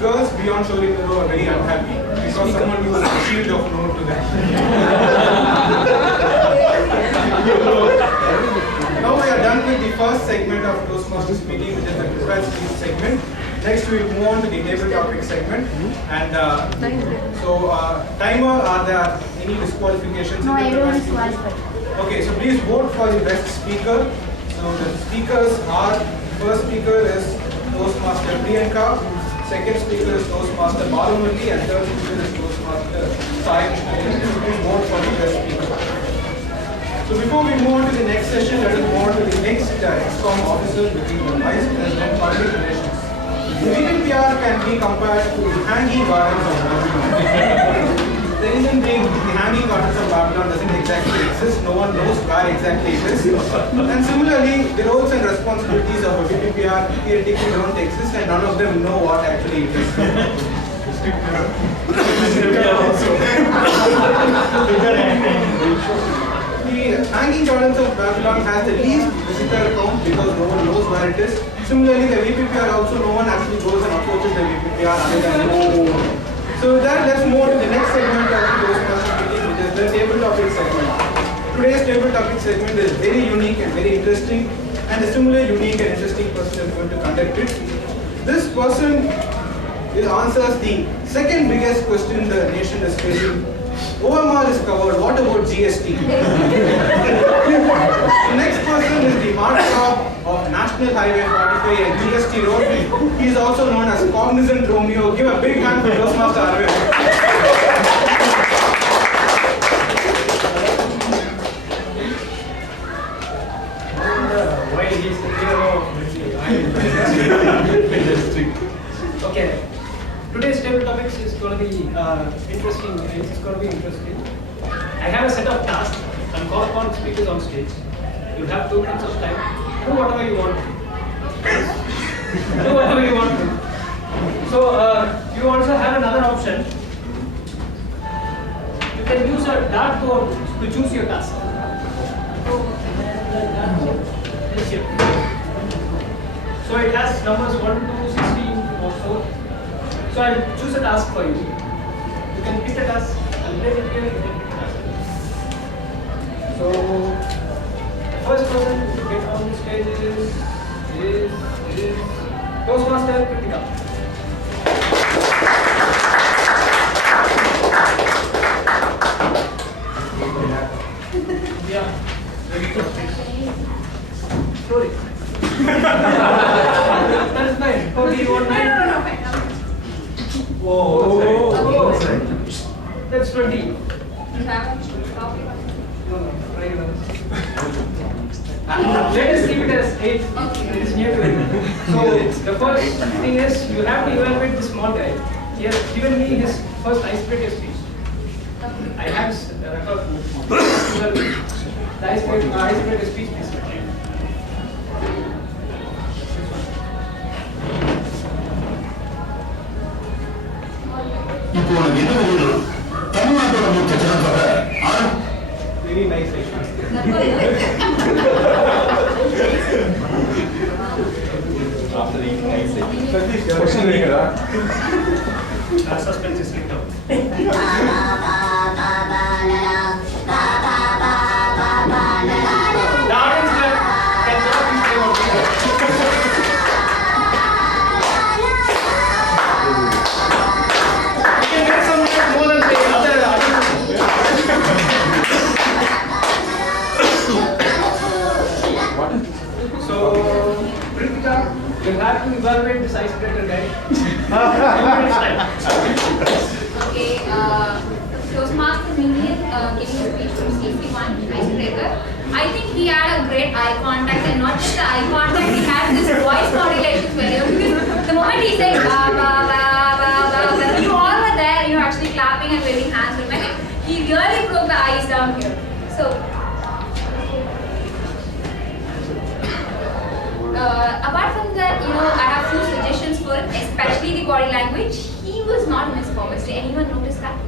girls beyond showing the row are very unhappy because someone used a shield of no to them. Now we are done with the first segment of Toastmaster speaking, which is the prepared speech segment. Next we move on to the table topic segment. And timer, are there any disqualifications? No, everyone is qualified. Okay, so please vote for the best speaker. So the speakers are, first speaker is Toastmaster Priyanka, second speaker is Toastmaster Balumurli, and third speaker is Toastmaster Sai. Please vote for the best speaker. So before we move on to the next session, let us move on to the next ExCom officer, which is the Vice President Public Relations. The VPPR can be compared to the hanging gardens of Babylon. The reason being, the hanging gardens of Babylon doesn't exactly exist. No one knows where exactly it is. And similarly, the roles and responsibilities of a VPPR theoretically don't exist, and none of them know what actually it is. The hanging gardens of Babylon has the least visitor count because no one knows where it is. Similarly, the VPPR also, no one actually goes and approaches the VPPR other than the So with that, let's move on to the next segment of the Toastmaster meeting, which is the table topic segment. Today's table topic segment is very unique and very interesting, and a similar unique and interesting person is going to conduct it. This person answers the second biggest question the nation is facing. OMR is covered, what about GST? The next person is the marshal of National Highway 45 and GST Road. He is also known as Cognizant Romeo. Give a big hand for Toastmaster Arvind. Why he is the hero? Okay. Today's table topics is going to be interesting. It's going to be interesting. I have a set of tasks and call upon speakers on stage. You have 2 minutes of time. Do whatever you want. Do whatever you want. So you also have another option. You can use a dartboard to choose your task. So it has numbers 1 to 16 or so. So I'll choose a task for you. You can pick a task and place it here. You can pick a task. So the first person to get on the stage is Toastmaster Kritika. Yeah. Sorry. That is 9. Oh, do you want 9? No. Whoa. That's 20. You have a copy? No, try it once. Let us keep it as 8. Okay. It is near to it. So the first thing is you have to evaluate this small guy. He has given me his first icebreaker speech. I have the record. The icebreaker speech is Very nice session. After the nice session. suspense is lit up. The audience can now please play on video. You can get some more than the other audience. So, Kritika, you have to evaluate this icebreaker guy. Okay, Toastmaster Minion giving a speech from CC1, icebreaker. I think he had a great eye contact, and not just the eye contact, he had this voice modulation very well. Because the moment he said ba ba ba ba ba, you all were there, actually clapping and waving hands with him. I think he really broke the ice down here. So, apart from that, I have few suggestions for him, especially the body language. He was not in his forwards. Did anyone notice that?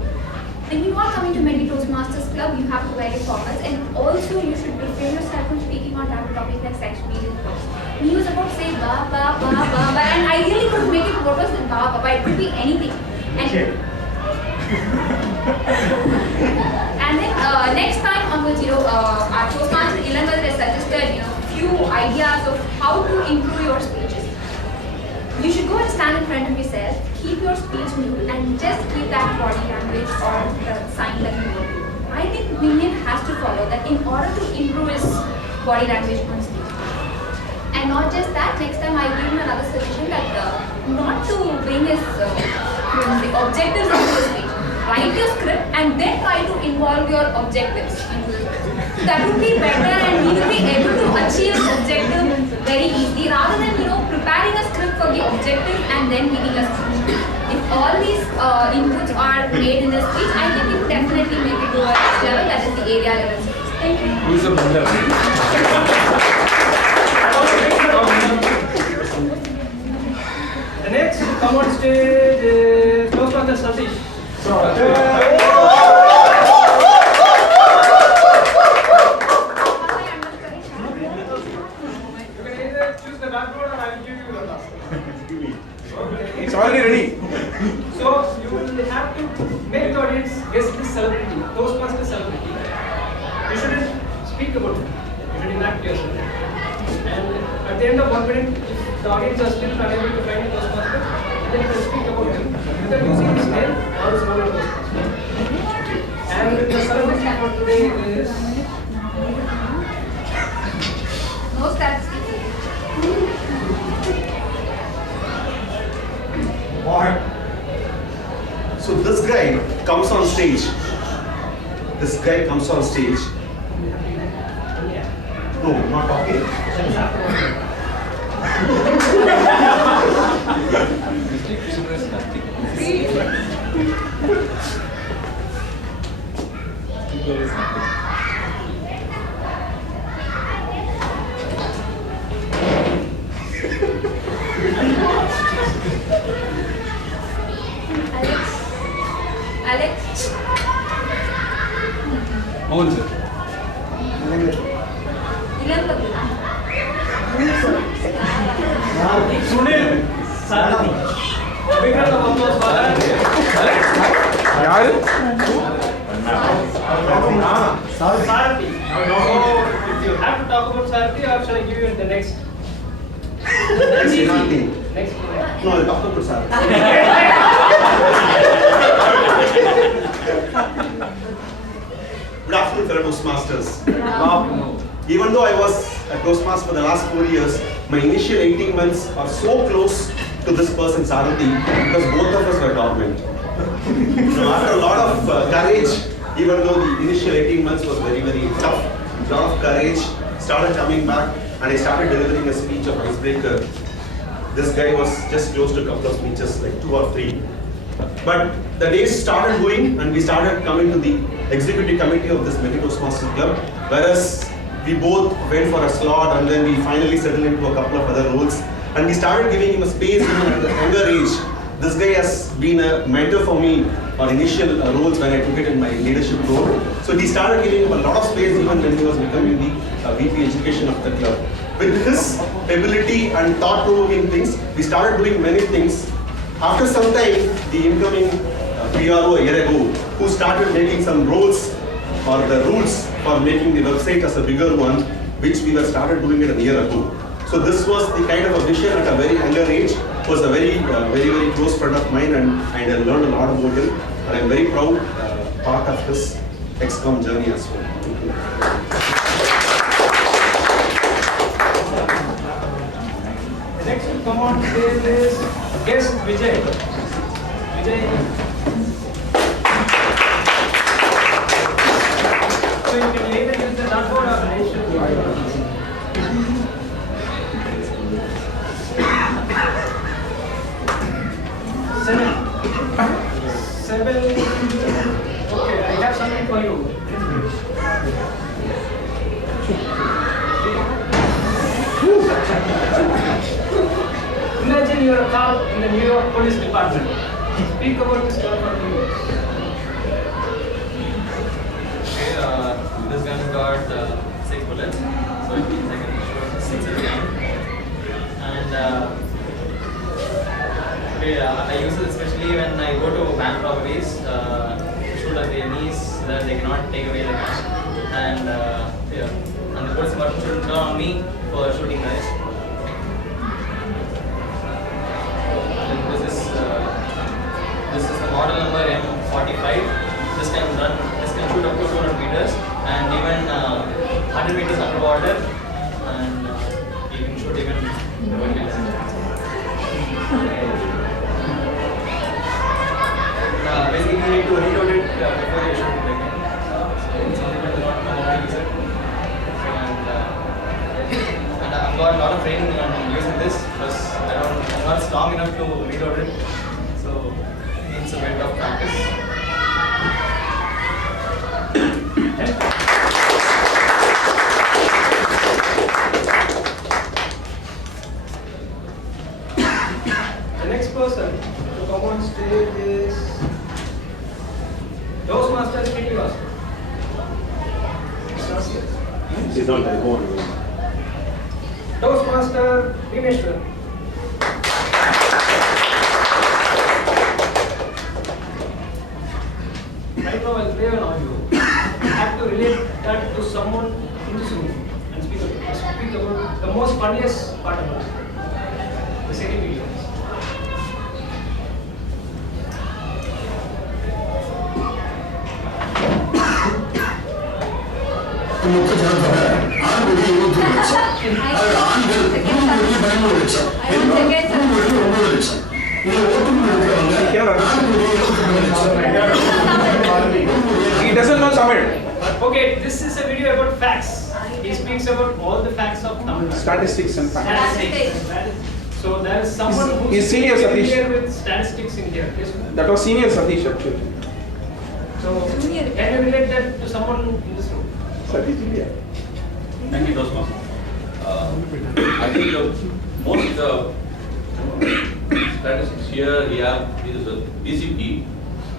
When you are coming to Medley Toastmasters Club, you have to wear your forwards, and also you should refrain yourself from speaking on that topic like sex, feelings, He was about to say ba ba ba ba ba, and I really couldn't make it. What was the ba ba ba? It could be anything. And then next time onwards, our Toastmaster Ilan has suggested few ideas of how to improve your speeches. You should go and stand in front of yourself, keep your speech mute, and just keep that body language or the sign language. I think Minion has to follow that in order to improve his body language on stage. And not just that, next time I give him another suggestion that not to bring his objectives into the speech. Write your script and then try to involve your objectives into the script. So that would be better and he will be able to achieve his objective very easily rather than preparing a script for the objective and then giving a speech. If all these inputs are made in the speech, I think it will definitely make it to a next level, that is the area level speech. Thank you. Who is the builder? The next to come on stage is Toastmaster Satish. You can either choose the background or I will give you the task. It's already ready. So you will have to make the audience guess this celebrity, Toastmaster celebrity. You shouldn't speak about it. You should enact yourself. And at the end of 1 minute, if the audience are still unable to find the Toastmaster, then you can speak about him either using his name or his role as Toastmaster. And the celebrity for today is No stats. So this guy comes on stage. This guy comes on stage. No, not talking. Alex. How old is it? Ilan Sunil Sarati. Big round of applause for that. Sarati. So if you have to talk about Sarati, or shall I give you the next? That's easy. Next. No, I'll talk to Sir. Good afternoon, fellow Toastmasters. Even though I was a Toastmaster for the last 4 years, my initial 18 months are so close to this person, Sarati, because both of us were dormant. After a lot of courage, even though the initial 18 months was very, very tough, a lot of courage, started coming back, and I started delivering a speech of icebreaker. This guy was just close to a couple of speeches, like 2 or 3. But the days started going, and we started coming to the executive committee of this Medley Toastmasters Club, whereas we both went for a slot, and then we finally settled into a couple of other roles, and we started giving him a space even at the younger age. This guy has been a mentor for me on initial roles when I took it in my leadership role. So he started giving him a lot of space even when he was becoming the VP Education of the club. With his ability and thought-provoking things, we started doing many things. After some time, the incoming PRO a year ago, who started making some roles or the rules for making the website as a bigger one, which we were started doing it a year ago. So this was the kind of a vision at a very younger age. Was a very, very close friend of mine, and I learned a lot about him. And I'm very proud part of his XCOM journey as well. Thank you. The next to come on stage is guest Vijay. Vijay. So you can either use the dartboard or the nation. Seven. Okay, I have something for you. Imagine you are a cop in the New York Police Department. Speak about this job for New York. Okay, this gun got 6 bullets, so it means I can shoot 6 at a time. and I use it especially when I go to bank robberies, shoot at the enemies so that they cannot take away the cash, and and the police merchant shouldn't turn on me for shooting guys. And this is the model number M45. This can shoot up to 200 meters and even 100 meters underwater, and you can shoot even vertical. Basically, you need to reload it before you shoot it again. So it's something that is not common use it. And I've got a lot of training on using this because I'm not strong enough to reload it. So it needs a bit of practice. The next person to come on stage is Toastmaster Srinivas. Toastmaster Dineshwar. Right now I'll play an audio. You have to relate that to someone in this room and speak about the most funniest part about it. The second video. He doesn't know Tamil. Okay, this is a video about facts. He speaks about all the facts of Tamil. Statistics and facts. Statistics. So there is someone who He's is senior Satish. familiar with statistics in here. Yes, ma'am. That was senior Satish actually. So can you relate that to someone in this room? Satish, yeah. Thank you, Toastmaster. I think the most statistics here we have is a DCP,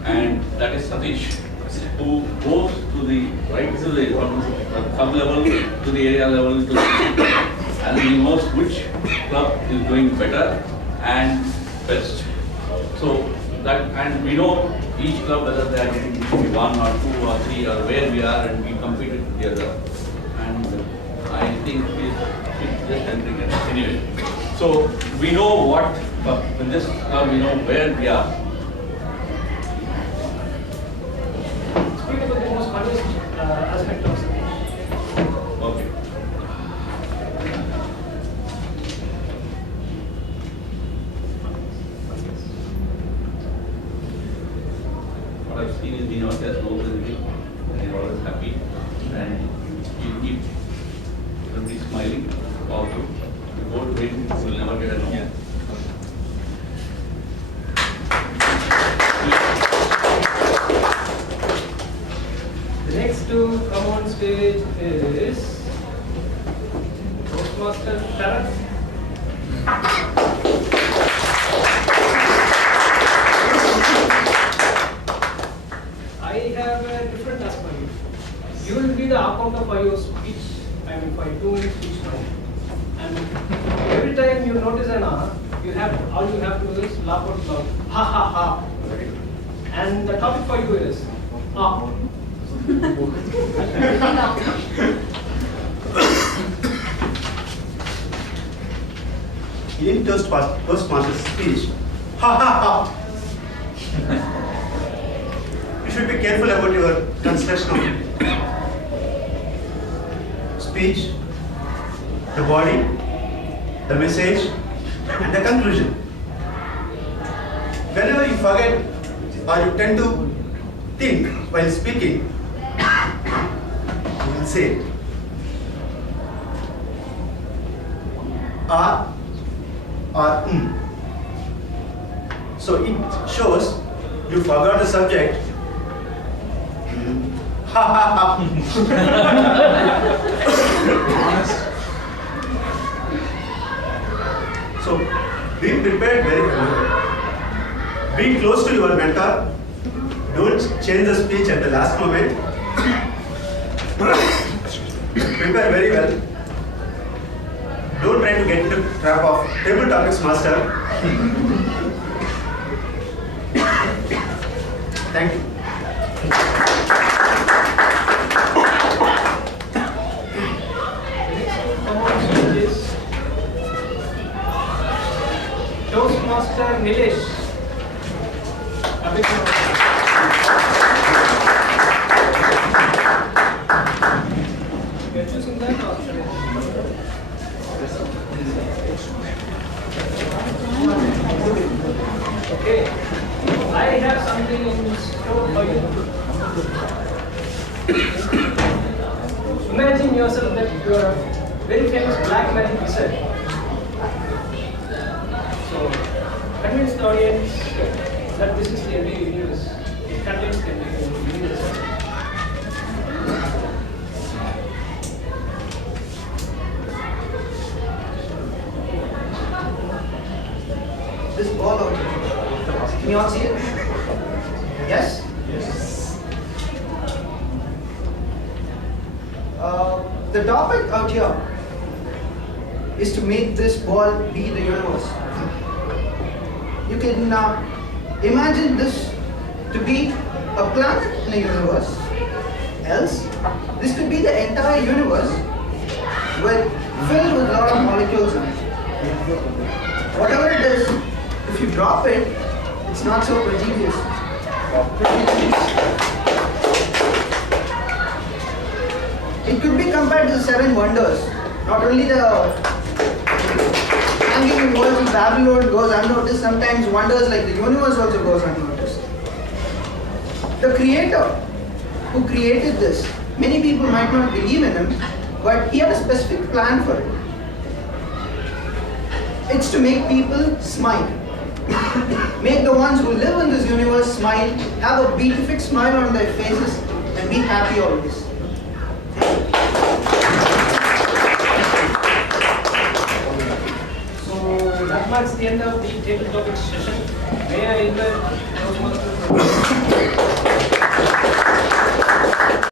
and that is Satish, who goes to the right to the sub level, to the area level, to the and he knows which club is doing better and best. So that, and we know each club whether they are getting 1 or 2 or 3 or where we are, and we compete with the other. And I think it's just entering it anyway. So we know what in this club, we know where we are. Speak about the most funniest aspect of Satish. Okay. What I've seen is he not just knows everything, and he's always happy, and he'll keep everybody smiling also. You go to him, you'll never get a no. Yeah. The next to come on stage is Toastmaster Tarak. I have a different task for you. You will be the accountant for your speech. I mean, for your 2 minute speech now. And every time you notice an R, all you have to do is laugh out loud. Ha ha ha. And the topic for you is ah. In Toastmaster's speech, ha ha ha. You should be careful about your construction of speech, the body, the message, and the conclusion. Whenever you forget or you tend to think while speaking, you will say or So it shows you forgot the subject. Ha ha ha. So be prepared very well. Be close to your mentor. Don't change the speech at the last moment. Prepare very well. don't try to get into the trap of table topics, master. Thank you. Toastmaster Nilesh. A big round. You're choosing that or should Okay. I have something in store for you. Imagine yourself that you are a very famous black magic wizard. So, convince the audience that this is the real universe. It contains the real universe. This ball out here. Can you all see it? Yes? Yes. The topic out here is to make this ball be the universe. You can imagine this to be a planet in a universe. Else, this could be the entire universe filled with a lot of molecules in it. Whatever it is, if you drop it, it's not so prodigious. It could be compared to the seven wonders. Not only the hanging words of Babylon goes unnoticed, sometimes wonders like the universe also goes unnoticed. The creator who created this, many people might not believe in him, but he had a specific plan for it. It's to make people smile. Make the ones who live in this universe smile, have a beatific smile on their faces, and be happy always. So that marks the end of the table topics session. May I invite Toastmaster